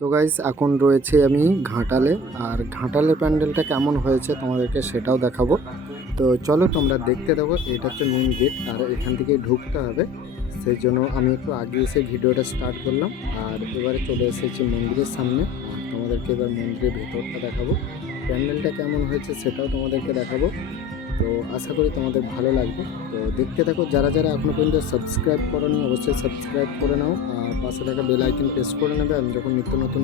তো গাইস এখন রয়েছে আমি ঘাটালে। আর ঘাটালে প্যান্ডেলটা কেমন হয়েছে তোমাদেরকে সেটাও দেখাবো। তো চলো তোমরা দেখতে দেবো এটা হচ্ছে মেন গেট আর এখান থেকে ঢুকতে হবে। সেই জন্য আমি একটু আগে এসে ভিডিওটা স্টার্ট করলাম, আর এবারে চলে এসেছি মন্দিরের সামনে। তোমাদেরকে এবার মন্দিরের ভেতরটা দেখাবো। প্যান্ডেলটা কেমন হয়েছে সেটাও তোমাদেরকে দেখাবো। তো আশা করি তোমাদের ভালো লাগবে। তো দেখতে থাকো, যারা যারা এখনও পর্যন্ত সাবস্ক্রাইব করোনি, অবশ্যই সাবস্ক্রাইব করে নাও। আর পাশে থাকা বেল আইকন প্রেস করে নেবে। আমি যখন নিত্য নতুন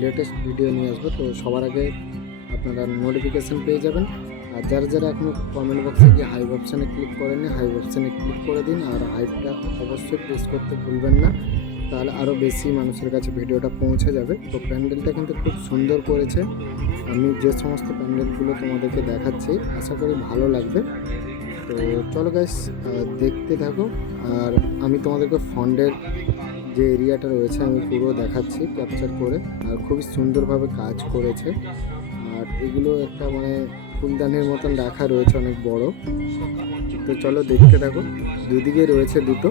লেটেস্ট ভিডিও নিয়ে আসব, তো সবার আগে আপনারা নোটিফিকেশান পেয়ে যাবেন। আর যারা যারা এখনও কমেন্ট বক্সে গিয়ে হাইপ অপশানে ক্লিক করেনি হাইপ অপশানে ক্লিক করে দিন। আর হাইপটা অবশ্যই প্রেস করতে ভুলবেন না। তাহলে আরও বেশি মানুষের কাছে ভিডিওটা পৌঁছে যাবে। তো প্যান্ডেলটা কিন্তু খুব সুন্দর করেছে। আমি যে সমস্ত প্যান্ডেলগুলো তোমাদেরকে দেখাচ্ছি, আশা করি ভালো লাগবে। তো চলো গাইস দেখতে থাকো। আর আমি তোমাদেরকে ফন্ডের যে এরিয়াটা রয়েছে, আমি পুরো দেখাচ্ছি ক্যাপচার করে। আর খুবই সুন্দরভাবে কাজ করেছে। আর এগুলো একটা মানে ফুলদানির মতন রাখা রয়েছে, অনেক বড়। তো চলো দেখতে থাকো। দুদিকে রয়েছে দুটো।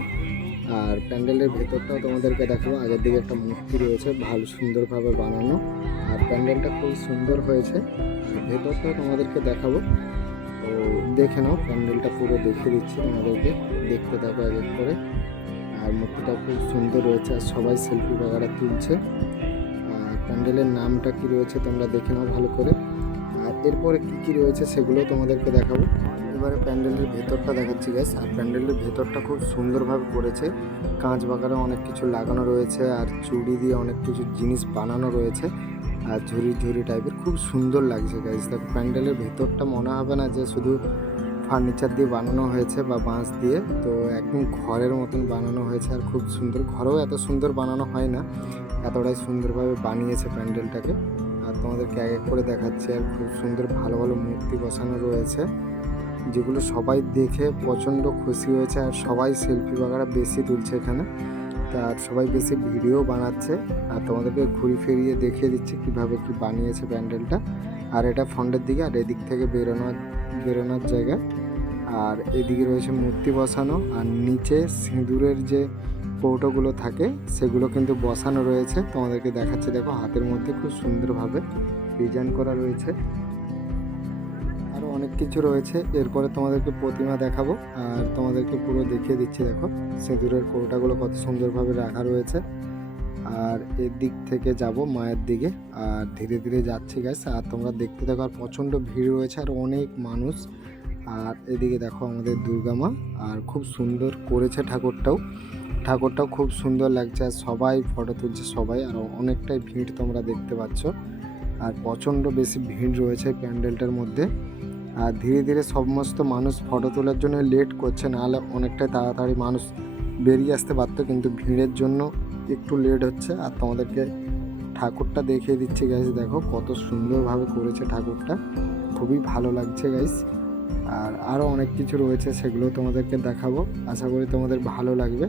আর প্যান্ডেলের ভেতরটাও তোমাদেরকে দেখাবো। আগের দিকে একটা মূর্তি রয়েছে, ভালো সুন্দরভাবে বানানো। প্যান্ডেলটা খুব সুন্দর হয়েছে। আর ভেতরটাও তোমাদেরকে দেখাবো। তো দেখে নাও, প্যান্ডেলটা পুরো দেখে দিচ্ছি তোমাদেরকে। দেখতে থাকো এক করে। আর মূর্তিটা খুব সুন্দর রয়েছে আর সবাই সেলফি বাগারা তুলছে। আর প্যান্ডেলের নামটা কি রয়েছে তোমরা দেখে নাও ভালো করে। আর এরপরে কি কি রয়েছে সেগুলো তোমাদেরকে দেখাবো। এবারে প্যান্ডেলের ভেতরটা দেখাচ্ছি গ্যাস আর প্যান্ডেলের ভেতরটা খুব সুন্দরভাবে করেছে। কাঁচ বাগারে অনেক কিছু লাগানো রয়েছে আর চুড়ি দিয়ে অনেক কিছু জিনিস বানানো রয়েছে। আর ঝুড়ি ঝুড়ি টাইপের খুব সুন্দর লাগছে গাইজ দেখো, প্যান্ডেলের ভেতরটা মনে হবে না যে শুধু ফার্নিচার দিয়ে বানানো হয়েছে বা বাঁশ দিয়ে। তো একদম ঘরের মতন বানানো হয়েছে আর খুব সুন্দর। ঘরেও এত সুন্দর বানানো হয় না। এতটাই সুন্দরভাবে বানিয়েছে প্যান্ডেলটাকে। আর তোমাদেরকে এক এক করে দেখাচ্ছে আর খুব সুন্দর ভালো ভালো মূর্তি বসানো রয়েছে। যেগুলো সবাই দেখে প্রচণ্ড খুশি হয়েছে আর সবাই সেলফি বাগারা বেশি তুলছে এখানে। আর সবাই বেশি ভিডিও বানাচ্ছে আর তোমাদেরকে ঘুরি ফিরিয়ে দেখিয়ে দিচ্ছে কীভাবে কি বানিয়েছে প্যান্ডেলটা। আর এটা ফ্রন্টের দিকে আর এদিক থেকে বেরোনোর বেরোনোর জায়গা। আর এদিকে রয়েছে মূর্তি বসানো আর নিচে সিঁদুরের যে কৌটোগুলো থাকে সেগুলো কিন্তু বসানো রয়েছে। তোমাদেরকে দেখাচ্ছে, দেখো হাতের মধ্যে খুব সুন্দরভাবে ডিজাইন করা রয়েছে। অনেক কিছু রয়েছে। এরপরে তোমাদেরকে প্রতিমা দেখাবো। আর তোমাদেরকে পুরো দেখিয়ে দিচ্ছি, দেখো। সিঁদুরের কৌটাগুলো কত সুন্দরভাবে রাখা রয়েছে। আর এর দিক থেকে যাব মায়ের দিকে। আর ধীরে ধীরে যাচ্ছি গ্যাস আর তোমরা দেখতে দেখো আর প্রচণ্ড ভিড় রয়েছে, আর অনেক মানুষ। আর এদিকে দেখো আমাদের দুর্গা মা। আর খুব সুন্দর করেছে ঠাকুরটাও। ঠাকুরটাও খুব সুন্দর লাগছে, আর সবাই ফটো তুলছে, সবাই। আর অনেকটাই ভিড় তোমরা দেখতে পাচ্ছ। আর প্রচণ্ড বেশি ভিড় রয়েছে প্যান্ডেলটার মধ্যে। আর ধীরে ধীরে সমস্ত মানুষ ফটো তোলার জন্য লেট করছে, নাহলে অনেকটাই তাড়াতাড়ি মানুষ বেরিয়ে আসতে পারতো, কিন্তু ভিড়ের জন্য একটু লেট হচ্ছে। আর তোমাদেরকে ঠাকুরটা দেখিয়ে দিচ্ছে গাইস দেখো কত সুন্দরভাবে করেছে ঠাকুরটা। খুবই ভালো লাগছে গাইস আর আরও অনেক কিছু রয়েছে, সেগুলো তোমাদেরকে দেখাবো। আশা করি তোমাদের ভালো লাগবে।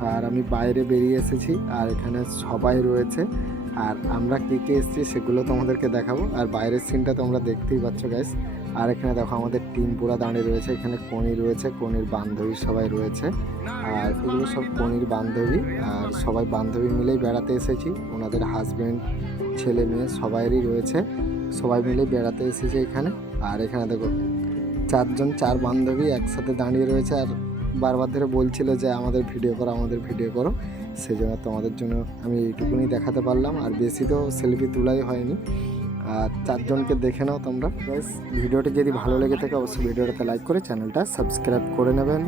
আর আমি বাইরে বেরিয়ে এসেছি, আর এখানে সবাই রয়েছে। আর আমরা কে কে এসেছি সেগুলো তোমাদেরকে দেখাবো। আর বাইরের সিনটা তোমরা দেখতেই পাচ্ছ গাইস আর এখানে দেখো আমাদের টিম পুরা দাঁড়িয়ে রয়েছে। এখানে কনি রয়েছে, কনির বান্ধবী সবাই রয়েছে। আর এগুলো সব কনির বান্ধবী। আর সবাই বান্ধবী মিলেই বেড়াতে এসেছি। ওনাদের হাজব্যান্ড ছেলে, মেয়ে সবাইরই রয়েছে। সবাই মিলেই বেড়াতে এসেছে এখানে। আর এখানে দেখো, চারজন, চার বান্ধবী একসাথে দাঁড়িয়ে রয়েছে। আর বারবার ধরে বলছিল যে আমাদের ভিডিও করো, আমাদের ভিডিও করো। সেই জন্য তোমাদের জন্য আমি এইটুকুনি দেখাতে পারলাম। আর বেশি তো সেলফি তোলাই হয়নি। আর চারজনকে দেখে নাও তোমরা। ভিডিওটি যদি ভালো লেগে থাকে, অবশ্যই ভিডিওটাতে লাইক করে চ্যানেলটা সাবস্ক্রাইব করে নেবেন।